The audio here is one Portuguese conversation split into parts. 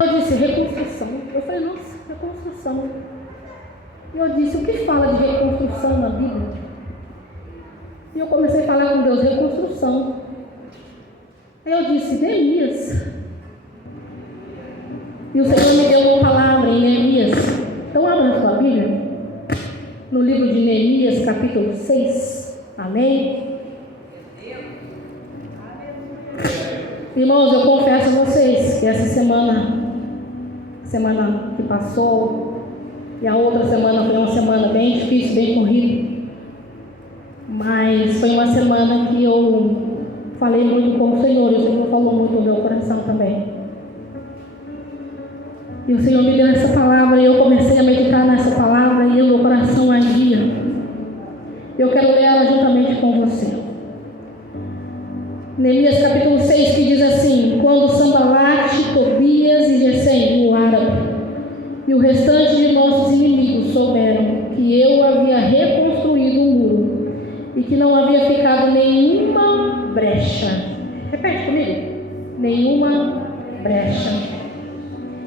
Eu disse reconstrução. Eu falei, nossa, reconstrução. E eu disse, o que fala de reconstrução na Bíblia? E eu comecei a falar com Deus, reconstrução. Aí eu disse, Neemias. E o Senhor me deu uma palavra em Neemias. Então abra a sua Bíblia. No livro de Neemias, capítulo 6. Amém? Irmãos, eu confesso a vocês que essa semana que passou, e a outra semana foi uma semana bem difícil, bem corrida. Mas foi uma semana que eu falei muito com o Senhor, e o Senhor falou muito no meu coração também. E o Senhor me deu essa palavra, e eu comecei a meditar nessa palavra, e o meu coração ardia. Eu quero ler ela juntamente com você. Neemias capítulo 6, que diz assim: quando Sambalate, Tobias e Gesem, o árabe, e o restante de nossos inimigos souberam que eu havia reconstruído o muro e que não havia ficado nenhuma brecha. Repete comigo: nenhuma brecha.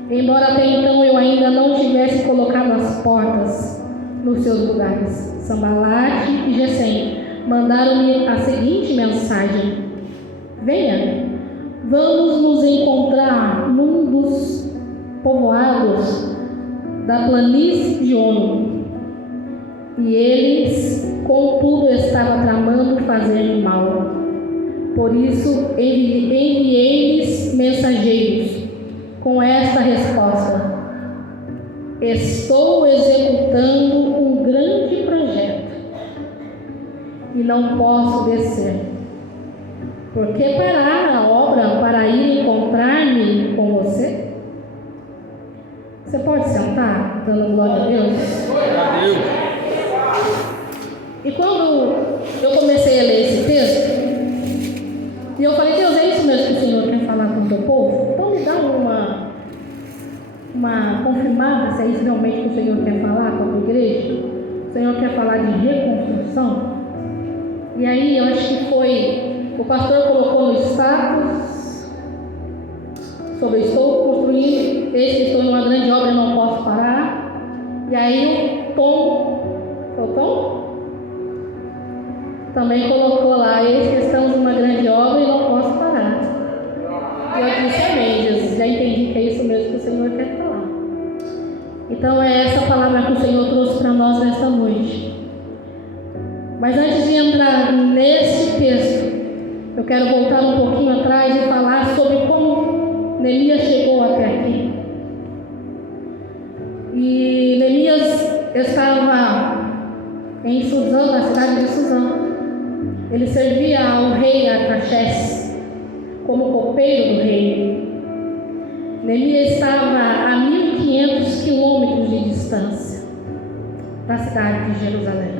Embora até então eu ainda não tivesse colocado as portas nos seus lugares, Sambalate e Gesem mandaram-me a seguinte mensagem: venha, vamos nos encontrar num dos povoados da planície de Ono. E eles, contudo, estavam tramando fazer-me mal. Por isso enviei-lhes mensageiros com esta resposta: estou executando um grande projeto e não posso descer. Por que parar a obra para ir encontrar-me com você? Você pode sentar, dando glória a Deus? Glória a Deus. E quando eu comecei a ler esse texto, e eu falei, Deus, é isso mesmo que o Senhor quer falar com o teu povo? Então me dá uma confirmada se é isso realmente que o Senhor quer falar com a tua igreja. O Senhor quer falar de reconstrução. E aí eu acho que foi... O pastor colocou no status sobre estou construindo, estou em uma grande obra e não posso parar. E aí o Tom também colocou lá, estamos em uma grande obra e não posso parar. E eu disse, amém, Jesus, já entendi que é isso mesmo que o Senhor quer falar. Então é essa palavra que o Senhor trouxe para nós nesta noite. Mas antes de entrar nesse texto, eu quero voltar um pouquinho atrás e falar sobre como Neemias chegou até aqui. E Neemias estava em Suzã, na cidade de Suzã. Ele servia ao rei Artaxerxes como copeiro do rei. Neemias estava a 1.500 quilômetros de distância da cidade de Jerusalém.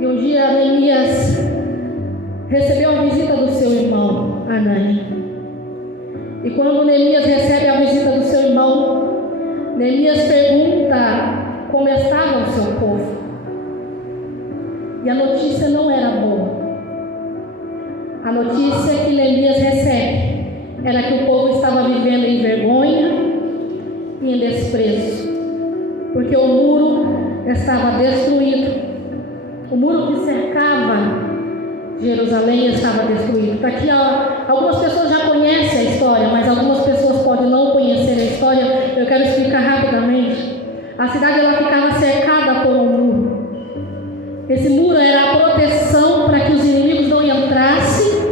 E um dia Neemias recebeu a visita do seu irmão, Anani. E quando Neemias recebe a visita do seu irmão, Neemias pergunta como estava o seu povo. E a notícia não era boa. A notícia que Neemias recebe era que o povo estava vivendo em vergonha e em desprezo, porque o muro estava destruído. O muro que cercava Jerusalém estava destruído. Para aqui, algumas pessoas já conhecem a história, mas algumas pessoas podem não conhecer a história. Eu quero explicar rapidamente. A cidade ela ficava cercada por um muro. Esse muro era a proteção para que os inimigos não entrassem.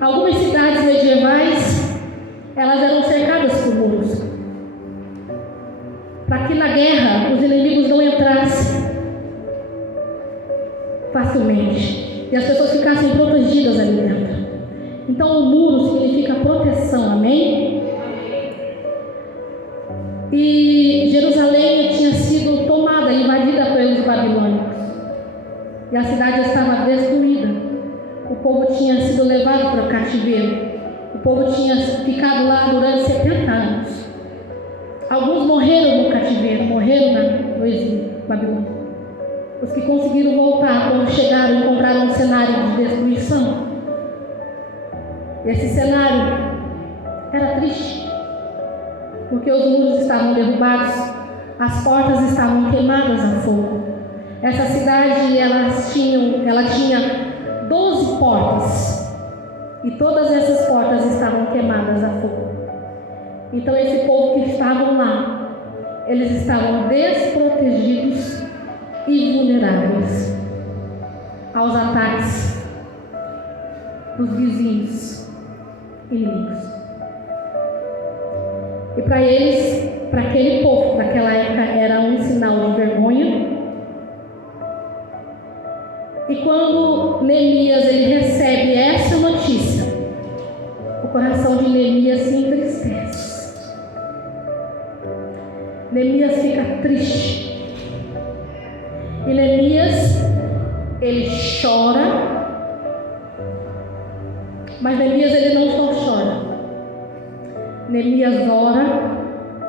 Algumas cidades medievais elas eram cercadas por muros, para que na guerra os inimigos não entrassem facilmente e as pessoas ficassem protegidas ali dentro. Então o muro significa proteção, amém? E Jerusalém tinha sido tomada, invadida pelos babilônicos, e a cidade estava destruída. O povo tinha sido levado para o cativeiro. O povo tinha ficado lá durante 70 anos. Alguns morreram no cativeiro, morreram no exílio babilônico. Os que conseguiram voltar, quando chegaram, encontraram um cenário de destruição. E esse cenário era triste. porque os muros estavam derrubados, as portas estavam queimadas a fogo. Essa cidade, ela tinha 12 portas, e todas essas portas estavam queimadas a fogo. Então esse povo que estavam lá, eles estavam desprotegidos e vulneráveis aos ataques dos vizinhos inimigos. E para eles, para aquele povo daquela época, era um sinal de vergonha. E quando Neemias ele recebe essa notícia, o coração de Neemias se entristece. Neemias fica triste. E Neemias, ele chora. Mas Neemias, ele não só chora. Neemias ora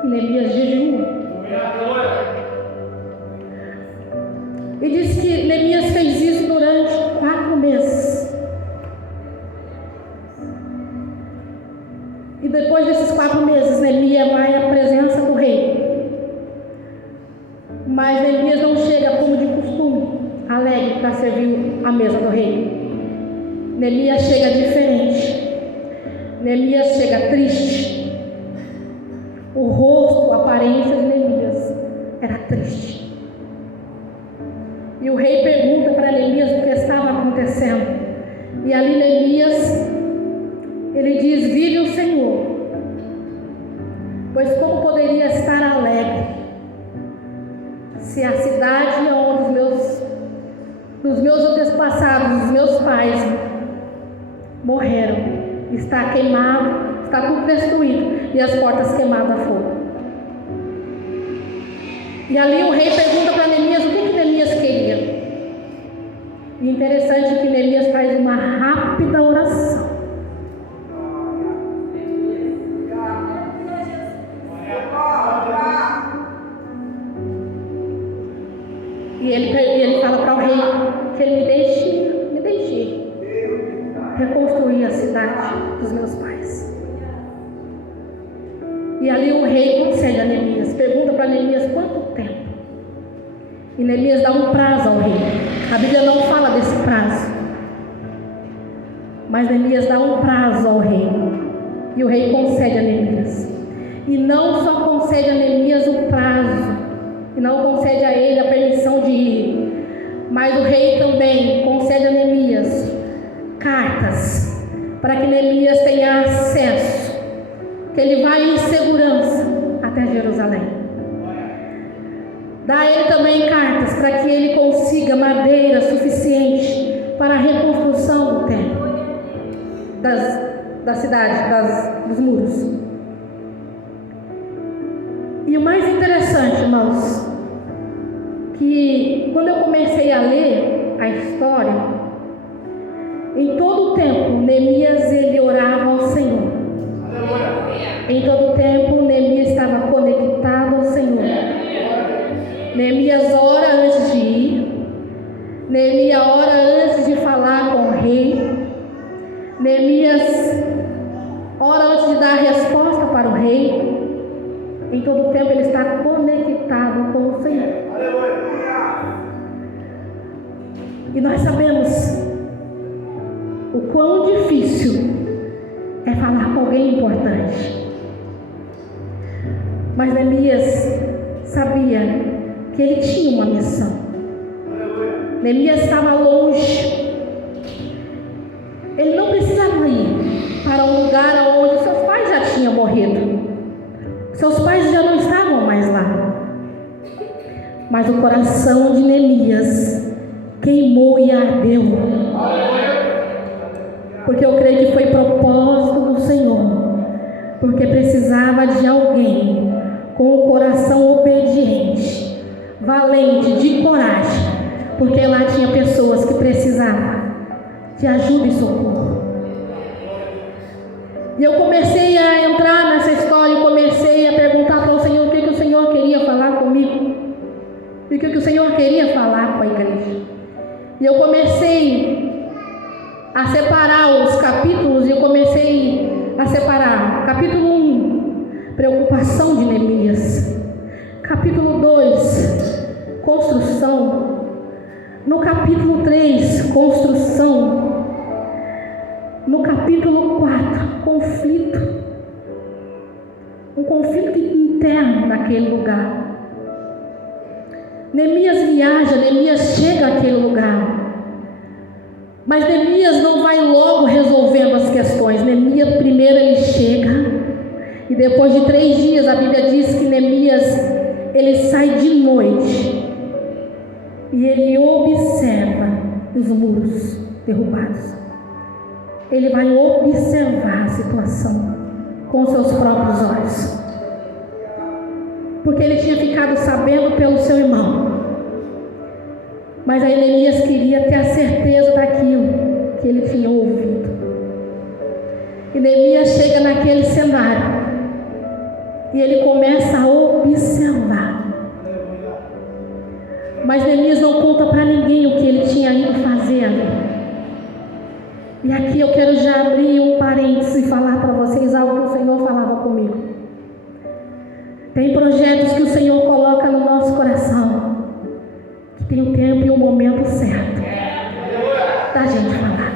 e Neemias jejua. E diz que Neemias fez isso durante 4 meses. E depois desses 4 meses, Neemias vai à presença do rei. Mas Neemias não chega como de costume, alegre para servir a mesa do rei. Neemias chega diferente. Neemias chega triste. O rosto, a aparência de Neemias era triste. E o rei pergunta para Neemias o que estava acontecendo. E ali Neemias, ele diz: vive o Senhor, pois como poderia estar alegre se a cidade onde os meus antepassados, os meus pais morreram, está queimado, está tudo destruído e as portas queimadas a fogo. E ali o rei pergunta para Neemias o que Neemias queria. E interessante que Neemias faz uma rápida oração. E ele fala para o rei que ele me deixe reconstruir a cidade dos meus pais. E ali o rei concede a Neemias, pergunta para Neemias quanto tempo. E Neemias dá um prazo ao rei. A Bíblia não fala desse prazo, mas Neemias dá um prazo ao rei. E o rei concede a Neemias. E não só concede a Neemias o prazo, e não concede a ele a permissão de ir, mas o rei também concede a Neemias cartas para que Neemias tenha acesso, que ele vá em segurança até Jerusalém. Dá a ele também cartas para que ele consiga madeira suficiente para a reconstrução do templo, da cidade, dos muros. E o mais interessante, irmãos, que quando eu comecei a ler a história, em todo o tempo Neemias ele orava ao Senhor. Em todo o tempo Neemias estava conectado ao Senhor. Neemias ora antes de ir. Neemias ora antes de falar com o rei. Neemias ora antes de dar a resposta para o rei. Em todo o tempo ele está conectado com o Senhor. E nós sabemos o quão difícil é falar com alguém importante. Mas Neemias sabia que ele tinha uma missão. Neemias estava longe. Ele não precisava ir para um lugar onde seus pais já tinham morrido. Seus pais já não estavam mais lá. Mas o coração de Neemias queimou e ardeu. Porque eu creio que foi propósito do Senhor. Porque precisava de alguém com o coração obediente, valente, de coragem. Porque lá tinha pessoas que precisavam de ajuda e socorro. E eu comecei a entrar nessa história e comecei a perguntar para o Senhor o que o Senhor queria falar comigo. E o que o Senhor queria falar com a igreja. E eu comecei a separar os capítulos, e eu comecei a separar capítulo 1, preocupação de Neemias. Capítulo 2, construção. No capítulo 3, construção. No capítulo 4, conflito. Um conflito interno naquele lugar. Neemias viaja, Neemias chega àquele lugar. Mas Neemias não vai logo resolvendo as questões. Neemias primeiro ele chega. E depois de 3 dias a Bíblia diz que Neemias ele sai de noite. E ele observa os muros derrubados. Ele vai observar a situação com seus próprios olhos. Porque ele tinha ficado sabendo pelo seu irmão. Mas aí Neemias queria ter a certeza daquilo que ele tinha ouvido. E Neemias chega naquele cenário. E ele começa a observar. Mas Neemias não conta para ninguém o que ele tinha ido fazer ali. E aqui eu quero já abrir um parênteses e falar para vocês algo que o Senhor falava comigo. Tem projetos que o Senhor coloca no nosso coração, que tem um tempo e um momento certo da gente falar.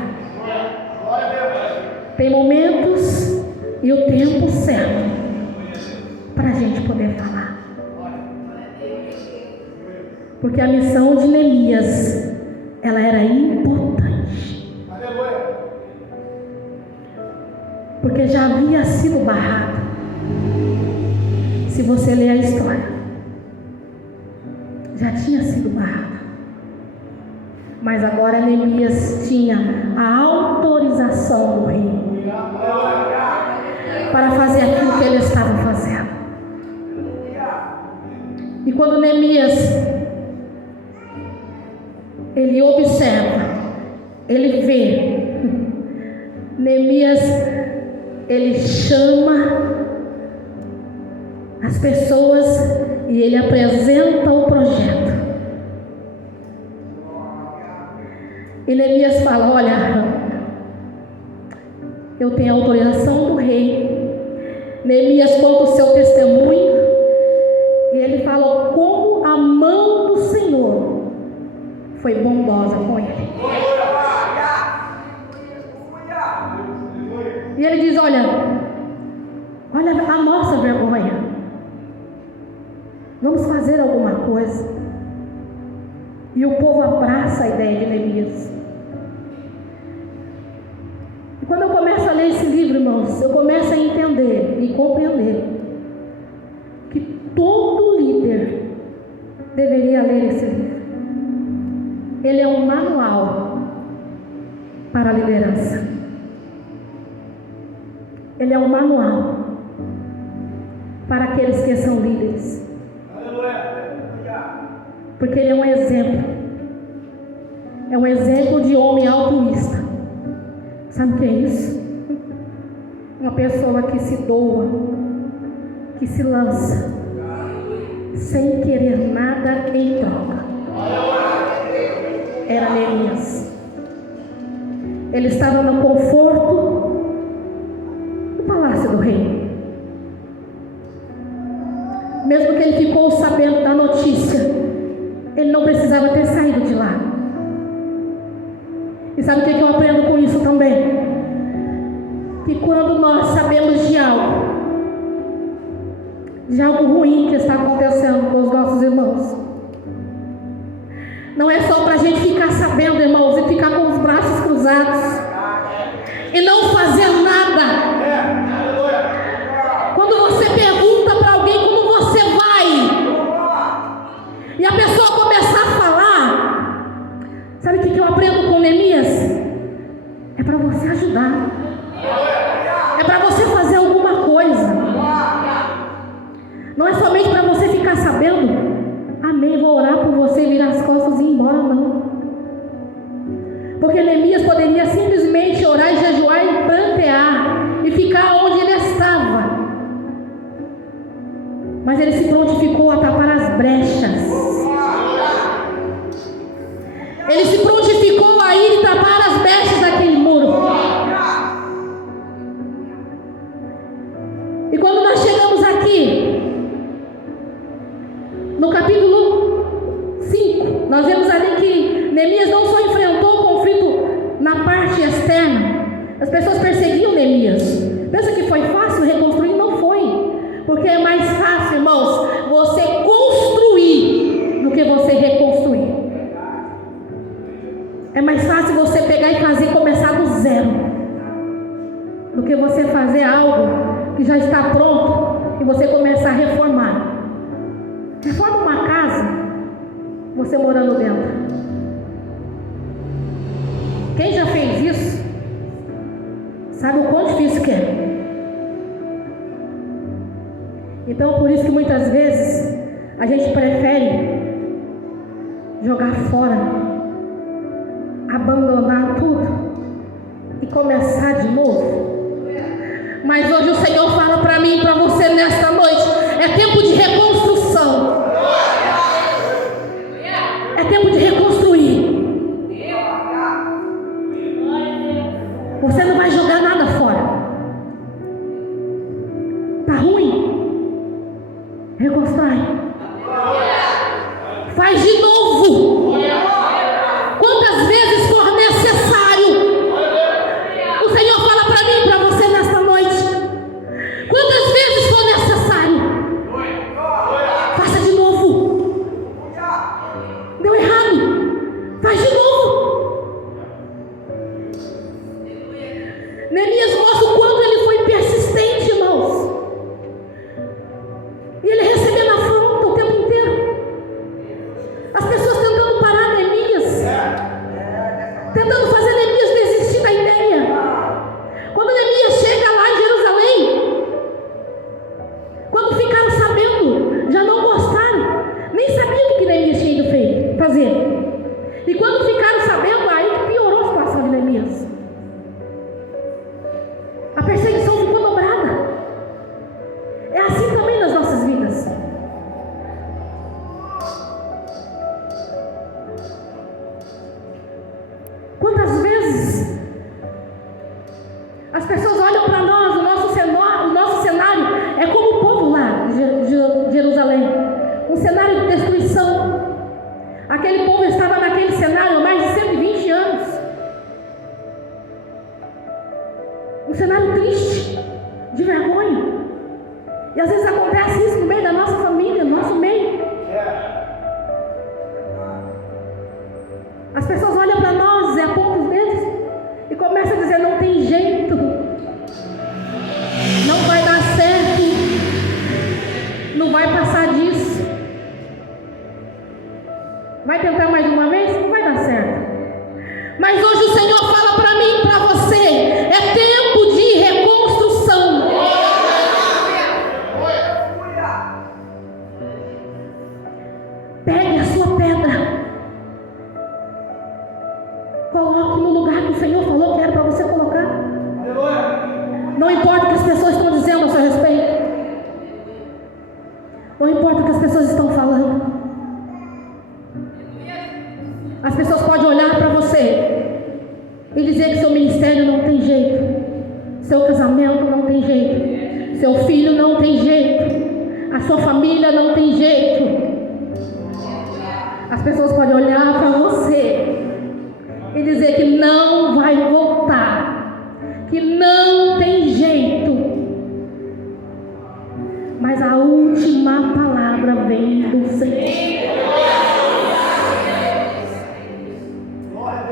Tem momentos e o tempo certo para a gente poder falar. Porque a missão de Neemias, ela era importante. Porque já havia sido barrado. Se você ler a história, já tinha sido barrado. Mas agora Neemias tinha a autorização do rei para fazer aquilo que ele estava fazendo. E quando Neemias ele observa, ele vê, Neemias ele chama as pessoas e ele apresenta o projeto. E Neemias fala: olha, eu tenho a autorização do rei. Neemias conta o seu testemunho e ele fala como a mão do Senhor foi bondosa com ele. E ele diz: olha a nossa vergonha. Vamos fazer alguma coisa. E o povo abraça a ideia de Neemias. E quando eu começo a ler esse livro, irmãos, eu começo a entender e compreender que todo líder deveria ler esse livro. Ele é um manual para a liderança. Ele é um manual para aqueles que são líderes. Porque ele é um exemplo. É um exemplo de homem altruísta. Sabe o que é isso? Uma pessoa que se doa, que se lança, sem querer nada em troca. Era Neemias. Ele estava no conforto do palácio do rei. Mesmo que ele ficou sabendo da notícia, ele não precisava ter saído de lá. E sabe o que eu aprendo com isso também? Que quando nós sabemos de algo ruim que está acontecendo com os nossos irmãos, não é só para a gente ficar sabendo, irmãos, e ficar com os braços cruzados e não fazer nada. Quando você pergunta para alguém como você vai, e a pessoa começar a falar, sabe o que eu aprendo com Neemias? É para você ajudar. É para você fazer alguma coisa. Não é somente para você ficar sabendo. Amém, vou orar por você, virar as costas e ir embora, não. Porque Neemias poderia simplesmente orar e jejuar e prantear e ficar onde ele estava. Mas ele se prontificou a tapar as brechas. Ele se prontificou a ir e tapar as brechas daquele muro. fazer algo que já está pronto e você começa a reformar. Reforma uma casa, você morando dentro. Quem já fez isso sabe o quão difícil que é. Então, por isso que muitas vezes a gente prefere jogar fora, abandonar tudo e começar de novo. Mas hoje o Senhor fala para mim e para você nesta noite: é tempo de reconstrução. É tempo de reconstruir. Você não vai jogar nada fora. Tá ruim? Reconstrói. Faz de novo. Quantas vezes for necessário. O Senhor fala para mim e para você nesta noite: quantas vezes for necessário, faça de novo. Deu errado, faz de novo. Neemias mostra o quanto ele foi persistente, irmãos. E ele recebendo afronta o tempo inteiro. As pessoas tentando parar Neemias, tentando fazer Neemias desistir da ideia. Quando Neemias chega lá em Jerusalém, quando ficaram sabendo, já não gostaram, nem sabiam o que Neemias tinha ido fazer. E quando ficaram sabendo, aí que piorou a situação de Neemias. A perseguição ficou dobrada. É assim também nas nossas vidas. Quantas vezes as pessoas olham para nós, o nosso cenário é como o povo lá de Jerusalém, um cenário de destruição. Aquele povo estava naquele cenário há mais de 120 anos. Um cenário triste, de vergonha. E às vezes acontece isso no meio da nossa família, no nosso meio. As pessoas olham para nós, apontam os dedos e começam a dizer: não tem jeito, não vai dar certo, não vai passar disso. Vai tentar mais uma vez? Não vai dar certo. Mas hoje o Senhor fala para mim e para você: é tempo de reconstrução. Pegue a sua pedra, coloque no lugar que o Senhor falou que era para você colocar. Não importa o que as pessoas estão dizendo a seu respeito, não importa o que as pessoas estão falando. As pessoas podem olhar para você e dizer que seu ministério não tem jeito, seu casamento não tem jeito, seu filho não tem jeito, a sua família não tem jeito. As pessoas podem olhar para você e dizer que não vai voltar, que não tem jeito. Mas a última palavra vem do Senhor.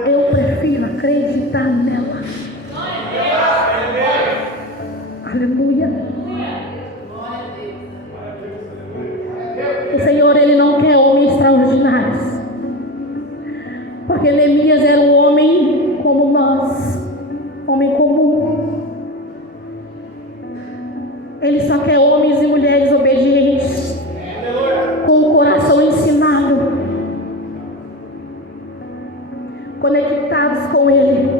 Eu prefiro acreditar nela. Aleluia. O Senhor, Ele não quer homens extraordinários, porque Neemias era um homem como nós, homem comum. Ele só quer homens e mulheres obedientes, com o coração ensinado, conectados com Ele.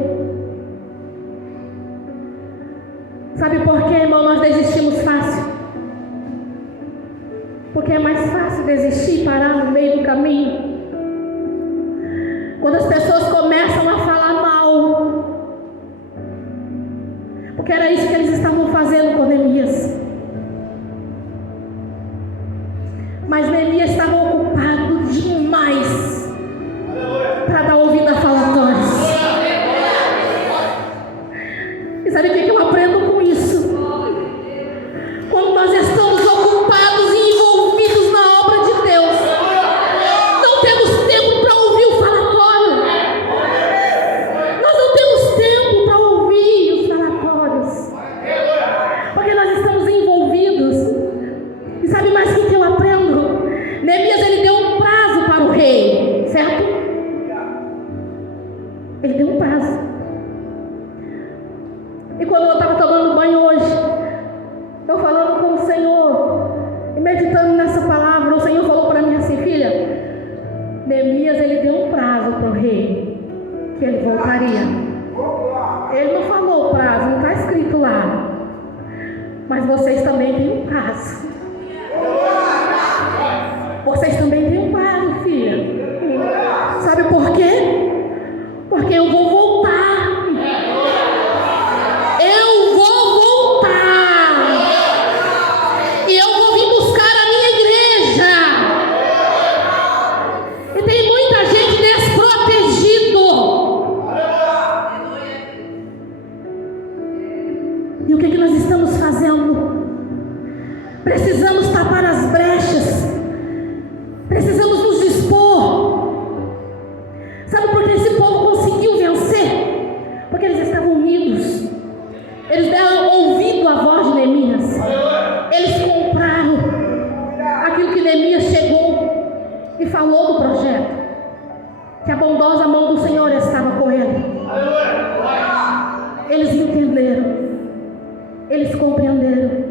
Sabe por quê, irmão, nós desistimos fácil? Porque é mais fácil desistir e parar no meio do caminho. Quando as pessoas começam a falar mal, porque era isso que eles estavam fazendo com Neemias. Mas Neemias estava ocupado demais para dar ouvido a falatórios. E sabe o que eu aprendo com isso? Quando nós estamos ocupados e envolvidos na obra de Deus, não temos tempo para ouvir o falatório. Nós não temos tempo para ouvir os falatórios. E quando eu estava tomando banho hoje, eu falando com o Senhor e meditando nessa palavra, o Senhor falou para mim assim: filha, Neemias, ele deu um prazo para o rei, que ele voltaria. Ele não falou o prazo, não está escrito lá. Mas vocês também têm um prazo. Vocês também têm um prazo, filha. Sabe por quê? Porque eu vou voltar. Eu vou voltar. E eu vou vir buscar a minha igreja. E tem muita gente desprotegido. E o que nós estamos fazendo? Precisamos tapar as brechas. Precisamos nos dispor. Sabe por que esse povo conseguiu vencer? Porque eles estavam unidos. Eles deram ouvido à voz de Neemias. Eles compraram aquilo que Neemias chegou e falou do projeto, que a bondosa mão do Senhor estava com ele. Eles entenderam. Eles compreenderam.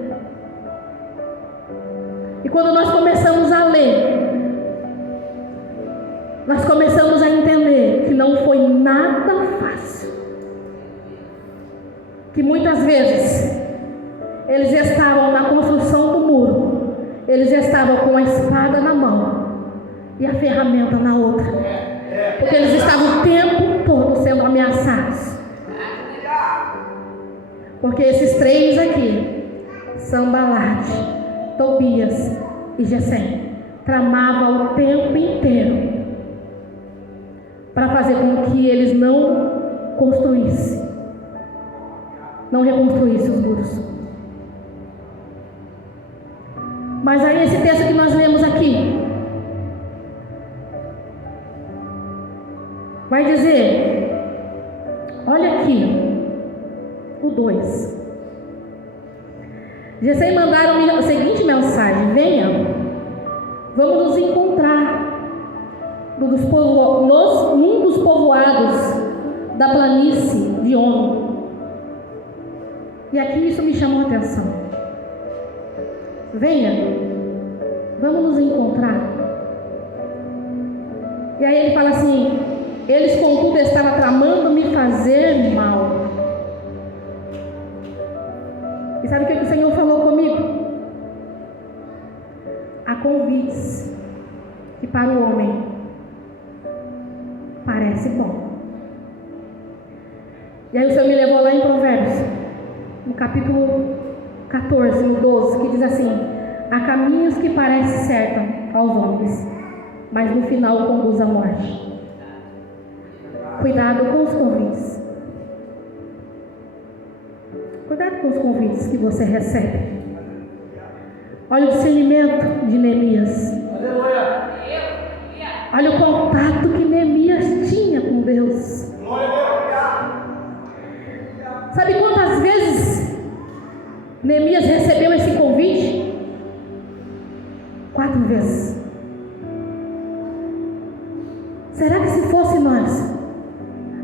E quando nós começamos a ler, nós começamos a entender que não foi nada fácil. Que muitas vezes eles estavam na construção do muro, eles estavam com a espada na mão e a ferramenta na outra, porque eles estavam o tempo todo sendo ameaçados. Porque esses três aqui, Sanbalate, Tobias e Gesem, tramavam o tempo inteiro para fazer com que eles não construíssem, não reconstruíssem os muros. Mas aí esse texto que nós lemos aqui vai dizer, olha aqui, o 2. Gesem mandaram a seguinte mensagem: venha, vamos nos encontrar num dos povoados da planície de Ono. E aqui isso me chamou a atenção. Venha, vamos nos encontrar. E aí ele fala assim: eles contudo estavam tramando me fazer mal. E sabe o que o Senhor falou comigo? Há convites que para o homem parece bom. E aí o Senhor me levou lá em Provérbios, no capítulo 14, no 12, que diz assim: há caminhos que parecem certos aos homens, mas no final conduz à morte. Cuidado com os convites. Cuidado com os convites que você recebe. Olha o discernimento de Neemias. Olha o contato que Neemias tinha com Deus. Sabe quantas vezes Neemias recebeu esse convite? 4 vezes. Será que se fosse nós,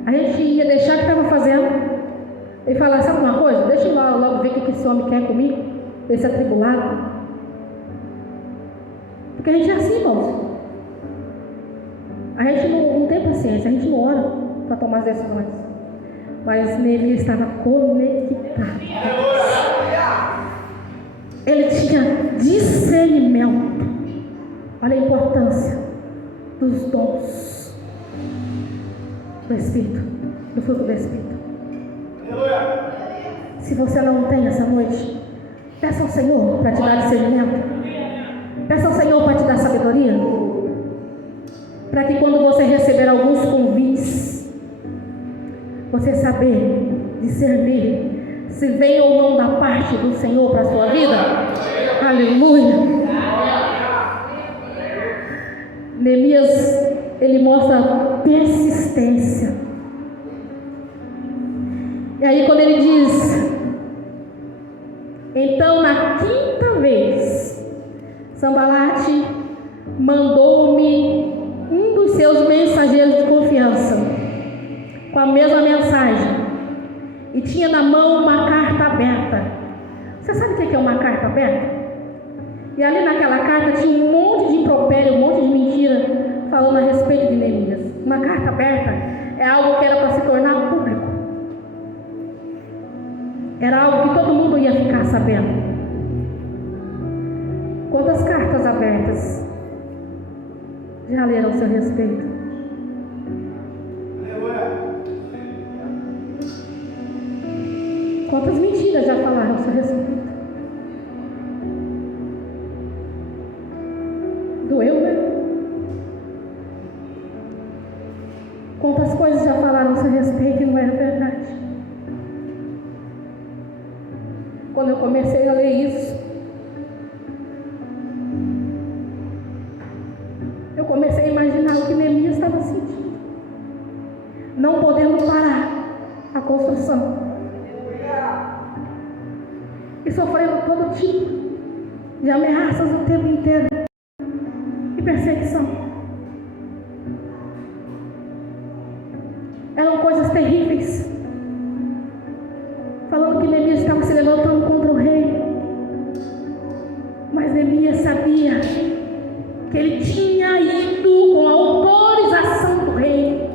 a gente ia deixar o que estava fazendo e falar: sabe uma coisa? Deixa eu logo ver o que esse homem quer comigo, esse atribulado. Porque a gente é assim, irmãos. A gente não tem paciência, a gente não ora para tomar as decisões. Mas Neemias estava conectado. Ele tinha discernimento. Olha a importância dos dons do Espírito, do fruto do Espírito. Se você não tem essa noite, peça ao Senhor para te dar discernimento. Peça ao Senhor para te dar sabedoria, para que quando você receber alguns convites, você saber discernir se vem ou não da parte do Senhor para a sua vida. Aleluia. Neemias, ele mostra persistência. E aí quando ele diz: então na 5ª vez Sanbalate mandou-me um dos seus mensageiros de confiança com a mesma mensagem, e tinha na mão uma carta aberta. Você sabe o que é uma carta aberta? E ali naquela carta tinha um monte de impropério, um monte de mentira falando a respeito de Neemias. Uma carta aberta é algo que era para se tornar público. Era algo que todo mundo ia ficar sabendo. Quantas cartas abertas já leram a seu respeito? Quantas mentiras já falaram a seu respeito? Doeu, né? Quantas coisas já falaram a seu respeito e não era verdade? Quando eu comecei a ler isso, eu comecei a imaginar o que Neemias estava sentindo, não podendo parar a construção e sofrendo todo tipo de ameaças o tempo inteiro e perseguição. Eram coisas terríveis, falando que Neemias estava se levantando contra o rei, mas Neemias sabia que ele tinha ido com a autorização do rei.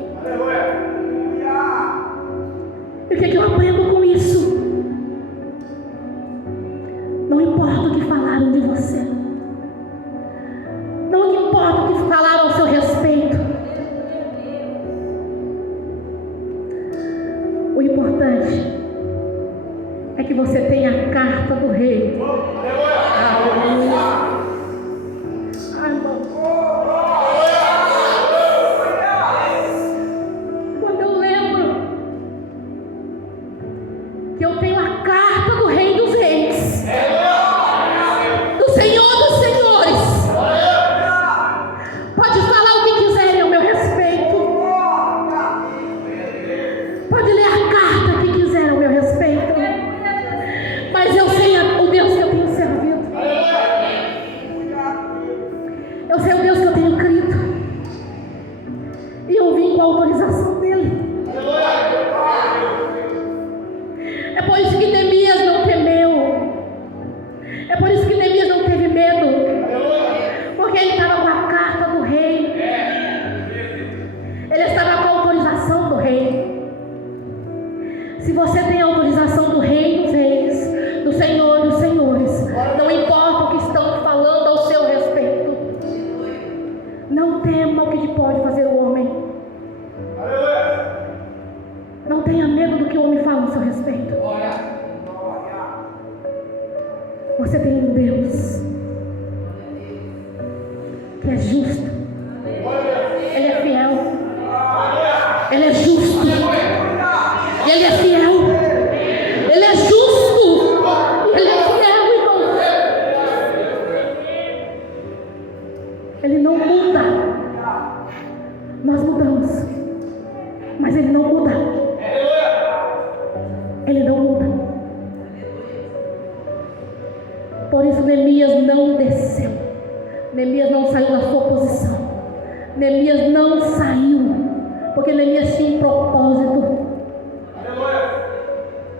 E o que eu aprendo com isso? Não importa o que falaram de você, não importa o que falaram ao seu respeito, o importante é que você tenha a carta do rei. Quando eu lembro que eu tenho a carta do Rei dos Reis, do Senhor dos Senhores, pode falar o que quiserem ao meu respeito, pode ler a carta que quiserem ao meu respeito, mas eu sei o Deus que eu tenho servido, eu sei o Deus que eu tenho crido, e eu vim com a autorização dele. É por isso que Neemias não temeu, é por isso que Neemias não teve medo, porque ele estava com a carta do rei, ele estava com a autorização do rei. Se você tem a autorização do Rei dos Reis, do Senhor dos Senhores, não importa o que estão falando ao seu respeito, não tema o que pode fazer o homem, não tenha medo do que o homem fala ao seu respeito. Você tem um Deus que é justo, Ele é fiel, Ele é justo, e Ele é fiel, Ele é justo, e Ele é fiel, irmão. Ele não muda. Nós mudamos, mas Ele não muda. Ele não muda. Por isso Neemias não desceu, Neemias não saiu da sua posição, Neemias não saiu, porque Neemias tinha um propósito.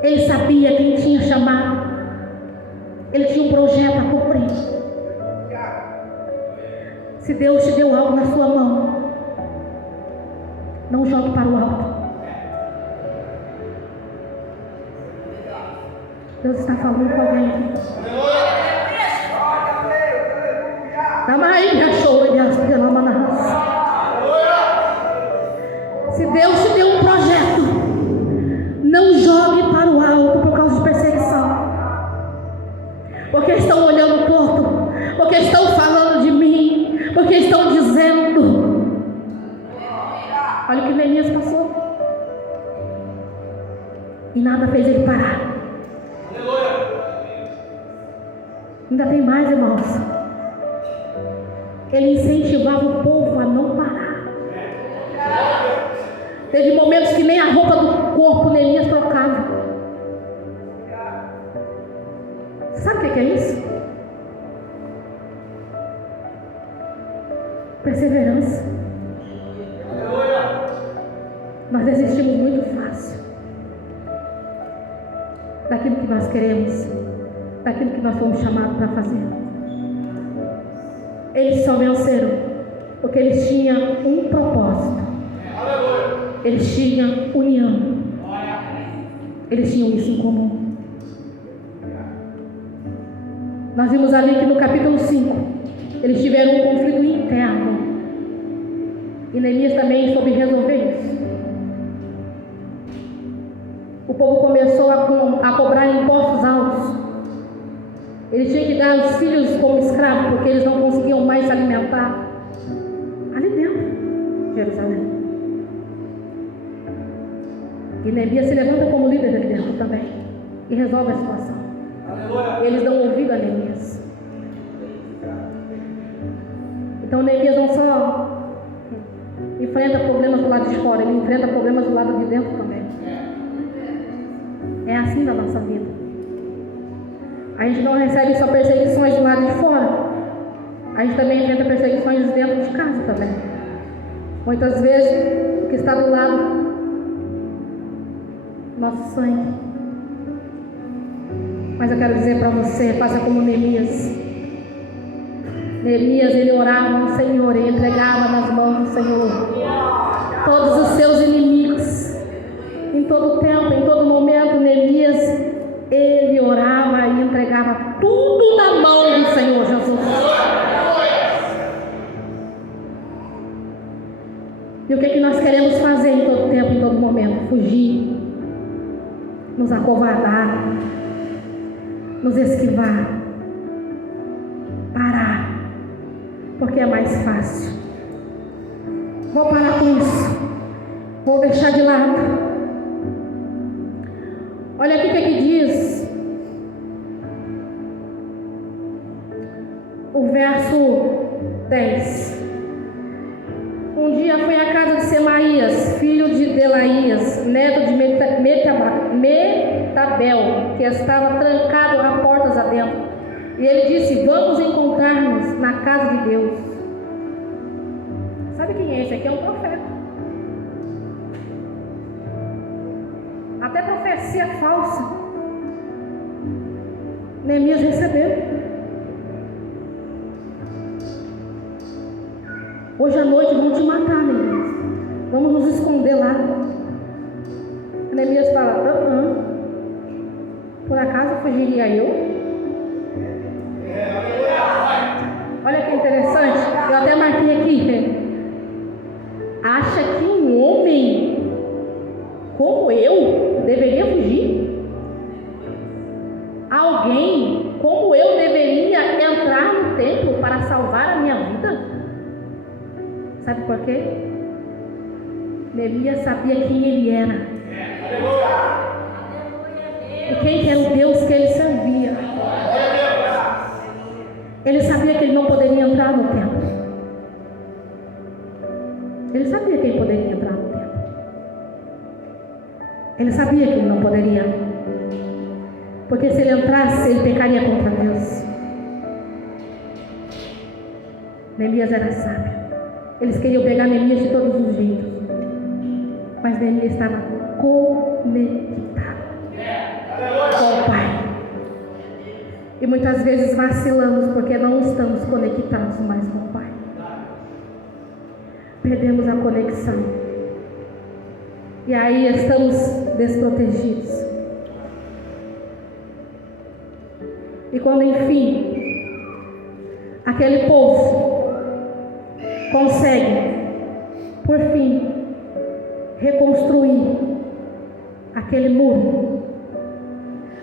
Ele sabia quem tinha chamado, ele tinha um projeto a cumprir. Se Deus te deu algo na sua mão, não jogue para o alto. Deus está falando com alguém aqui. Se Deus te deu um projeto, não jogue para o alto por causa de perseguição, porque estão olhando torto, porque estão falando de mim, porque estão dizendo. Olha o que Neemias passou, e nada fez ele parar. Ainda tem mais, irmãos. Ele incentivava o povo a não parar. Teve momentos que nem a roupa do corpo Neemias trocava. Sabe o que é isso? Perseverança. Nós desistimos muito fácil. daquilo que nós queremos, daquilo que nós fomos chamados para fazer. Eles só venceram porque eles tinham um propósito. Eles tinham união. Eles tinham isso em comum. Nós vimos ali que no capítulo 5 eles tiveram um conflito interno. E Neemias também soube resolver isso. O povo começou a cobrar impostos altos. Eles tinham que dar os filhos como escravos, porque eles não conseguiam mais se alimentar ali dentro de Jerusalém. E Neemias se levanta como líder ali dentro também e resolve a situação. Eles dão ouvido a Neemias. Então Neemias não só enfrenta problemas do lado de fora, ele enfrenta problemas do lado de dentro também. É assim na nossa vida. A gente não recebe só perseguições do lado de fora, a gente também enfrenta perseguições dentro de casa também. Muitas vezes o que está do lado, nosso sangue. Mas eu quero dizer para você, faça como Neemias. Neemias, ele orava ao Senhor e entregava nas mãos do Senhor todos os seus inimigos. Em todo tempo, em todo momento, Neemias, ele orava e entregava tudo na mão do Senhor Jesus. E o que nós queremos fazer em todo tempo, em todo momento? Fugir, nos acovardar, nos esquivar, parar, porque é mais fácil. Vou parar com isso, vou deixar de lado. Olha aqui o que diz o verso 10. Um dia foi à casa de Semaías, filho de Delaías, neto de Metabel, que estava trancado a portas adentro. E ele disse: vamos encontrar-nos na casa de Deus. Sabe quem é esse aqui? É um profeta. Até profecia falsa Neemias recebeu. Hoje à noite vão te matar, Neemias. Vamos nos esconder lá. Neemias fala: por acaso fugiria eu? Olha que interessante. Eu até marquei aqui. Acha que um homem como eu deveria fugir? Alguém como eu deveria entrar no templo para salvar a minha vida? Sabe por quê? Neemias sabia quem ele era e quem era o Deus que ele servia. Ele sabia que ele não poderia entrar no templo. Ele sabia que ele poderia entrar no templo. Ele sabia que ele não poderia, porque se ele entrasse, ele pecaria contra Deus. Neemias era sábio. Eles queriam pegar Neemias de todos os jeitos, mas Neemias estava conectado com o Pai. E muitas vezes vacilamos porque não estamos conectados mais com o Pai. Perdemos a conexão. E aí estamos desprotegidos. E quando enfim aquele povo consegue, por fim, reconstruir aquele muro,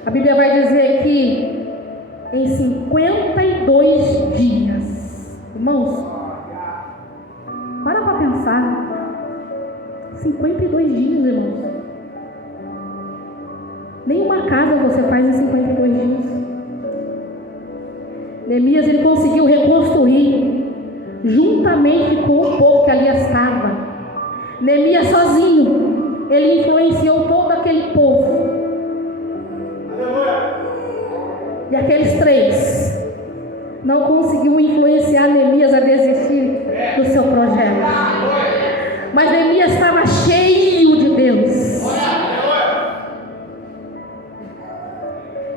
a Bíblia vai dizer que em 52 dias, irmãos, para pensar, 52 dias, irmãos. Nenhuma casa você faz em 52 dias. Neemias, ele conseguiu reconstruir juntamente com o povo que ali estava. Neemias sozinho, ele influenciou todo aquele povo. E aqueles três não conseguiu influenciar Neemias a desistir do seu projeto. Mas Neemias estava cheio de Deus.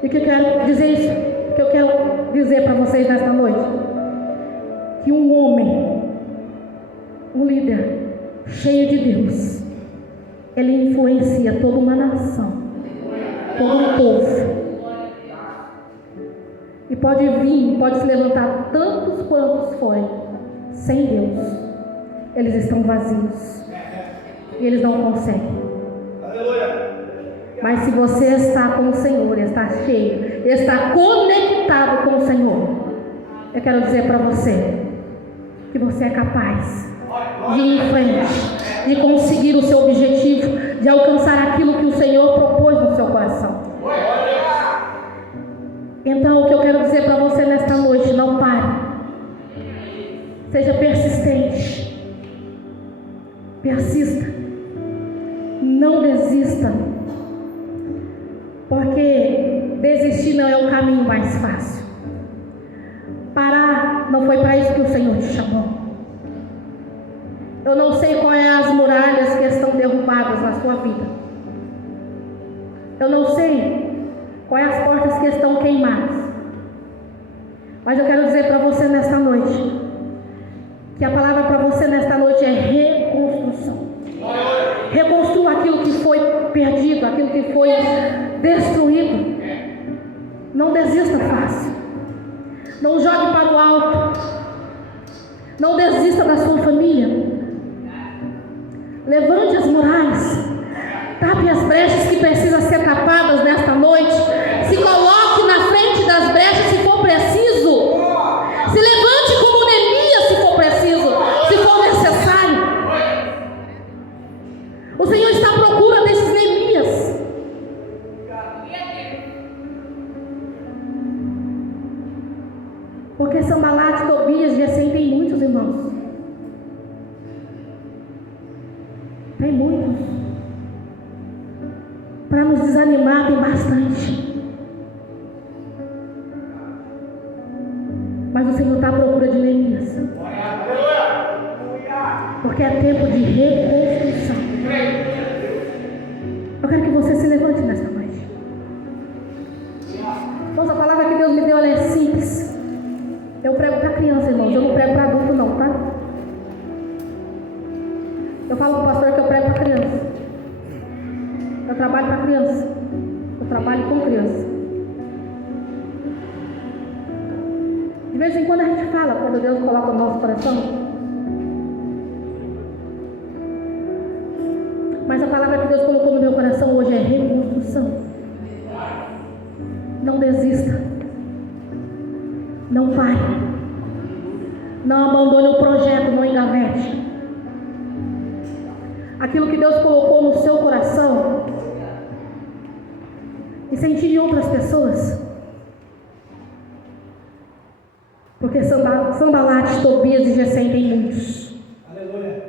E que eu quero dizer isso, que eu quero dizer para vocês nesta noite, que um homem, um líder cheio de Deus, ele influencia toda uma nação, todo um povo. E pode vir, pode se levantar tantos quantos forem, sem Deus, eles estão vazios. E eles não conseguem. Mas se você está com o Senhor, está cheio, está conectado com o Senhor, eu quero dizer para você que você é capaz de ir em frente, de conseguir o seu objetivo, de alcançar aquilo que o Senhor propôs no seu coração. Então, o que eu quero dizer para você nesta noite, não pare. Seja persistente. Persista. Não desista. Porque desistir não é o caminho mais fácil. Parar não foi para isso que o Senhor te chamou. Eu não sei quais as muralhas que estão derrubadas na sua vida. Eu não sei quais as portas que estão queimadas. Mas eu quero dizer para você nesta noite, que a palavra para você nesta noite é reconstrução. Reconstrua aquilo que foi perdido, aquilo que foi destruído. Não desista fácil. Não jogue para o alto. Não desista da sua família. Levante as muralhas. Tape as brechas que precisam ser tapadas nesta noite. Se coloque na frente das brechas se for preciso. Se levante como Neemias se for preciso, se for necessário. O Senhor está à procura desses Neemias. Porque Sanbalate, Tobias e Gesem tem muitos irmãos. Tem muitos. Para nos desanimar tem bastante. Mas o Senhor está à procura de Neemias. Porque é tempo de reconstrução. Eu quero que você se levante nesta noite. Então, a palavra que Deus me deu, ela é simples. Eu prego para criança, irmãos. Eu não prego para adulto não, tá? Eu falo para o pastor que eu prego para criança. Eu trabalho para criança. Eu trabalho com criança. De vez em quando a gente fala, quando Deus coloca no nosso coração. Mas a palavra que Deus colocou no meu coração hoje é reconstrução. Não desista. Não pare. Não abandone o projeto, não engavete. Aquilo que Deus colocou no seu coração, incentive outras pessoas. Porque Sanbalate, Tobias e Gesem tem muitos. Aleluia.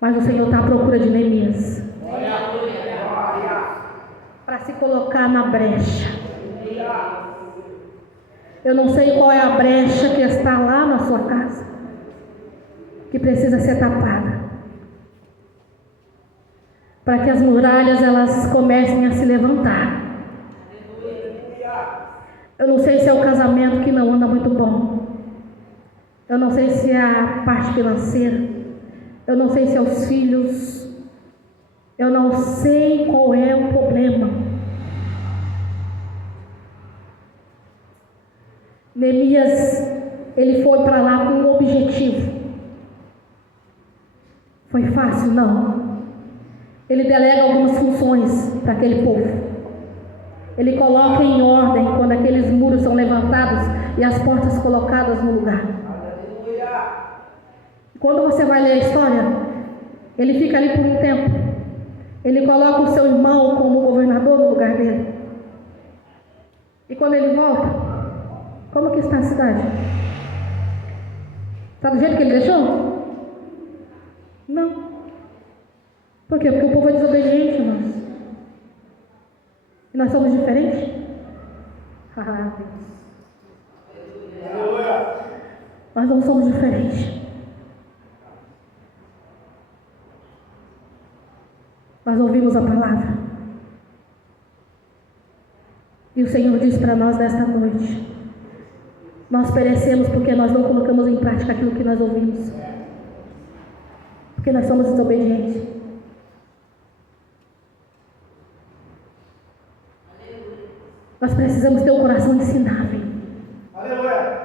Mas o Senhor está à procura de Neemias. Para se colocar na brecha. Eu não sei qual é a brecha que está lá na sua casa, que precisa ser tapada, para que as muralhas elas comecem a se levantar. Eu não sei se é o casamento que não anda muito bom. Eu não sei se é a parte financeira. Eu não sei se é os filhos. Eu não sei qual é o problema. Neemias, ele foi para lá com um objetivo. Foi fácil? Não. Ele delega algumas funções para aquele povo. Ele coloca em ordem quando aqueles muros são levantados e as portas colocadas no lugar. Quando você vai ler a história, ele fica ali por um tempo. Ele coloca o seu irmão como governador no lugar dele. E quando ele volta, como que está a cidade? Está do jeito que ele deixou? Não. Por quê? Porque o povo é desobediente, irmãos. E nós somos diferentes? Nós não somos diferentes. Nós ouvimos a palavra. E o Senhor diz para nós nesta noite: nós perecemos porque nós não colocamos em prática aquilo que nós ouvimos, porque nós somos desobedientes. Nós precisamos ter um coração ensinável. Aleluia.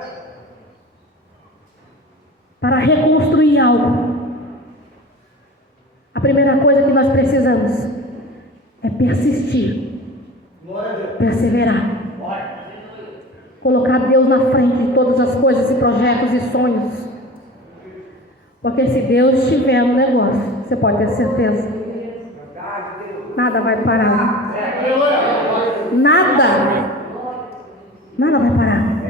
Para reconstruir algo, a primeira coisa que nós precisamos é persistir, perseverar, colocar Deus na frente de todas as coisas e projetos e sonhos. Porque se Deus estiver no negócio, você pode ter certeza, nada vai parar. Nada vai parar.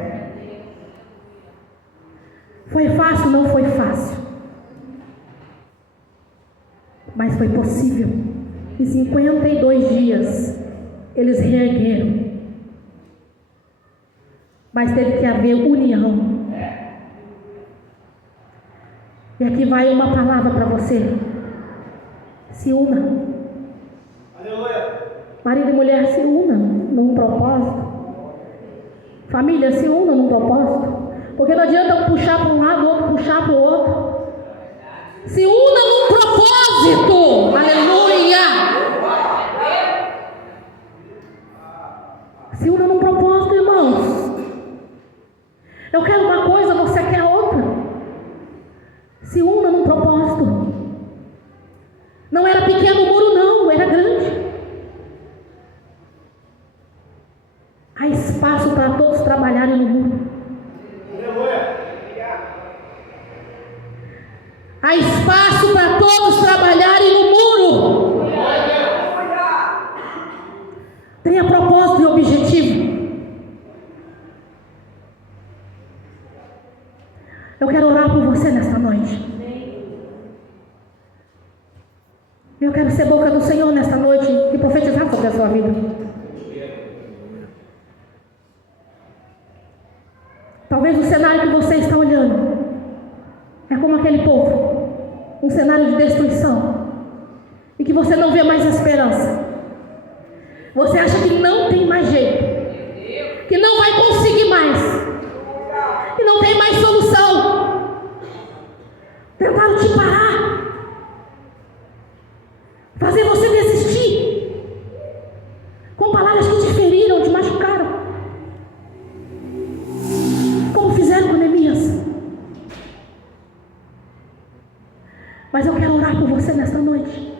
Foi fácil? Não foi fácil, mas foi possível. Em 52 dias eles reergueram, mas teve que haver união. E aqui vai uma palavra para você: se una. Marido e mulher, se una num propósito. Família, se una num propósito. Porque não adianta um puxar para um lado, o outro puxar para o outro. Se una num propósito. Aleluia. Se una num propósito, irmãos. Eu quero uma coisa, você quer outra. Se una num propósito. Não era pequeno o muro, não, era grande. Há espaço para todos trabalharem no muro. Há espaço para todos trabalharem no muro. Tenha propósito e objetivo. Eu quero orar por você nesta noite. Eu quero ser boca do Senhor nesta noite e profetizar sobre a sua vida. Talvez o cenário que você está olhando é como aquele povo, um cenário de destruição, e que você não vê mais esperança. Você acha que não tem mais jeito, que não vai conseguir mais, que não tem mais solução. Tentaram te parar, fazer você desistir, com palavras que te feriram, te machucaram, como fizeram com Neemias. Mas eu quero orar por você nesta noite.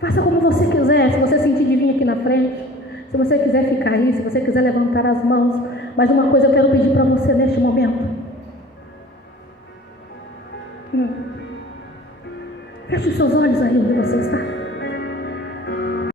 Faça como você quiser. Se você sentir de vir aqui na frente, se você quiser ficar aí, se você quiser levantar as mãos. Mas uma coisa eu quero pedir para você neste momento. Feche os seus olhos aí onde você está.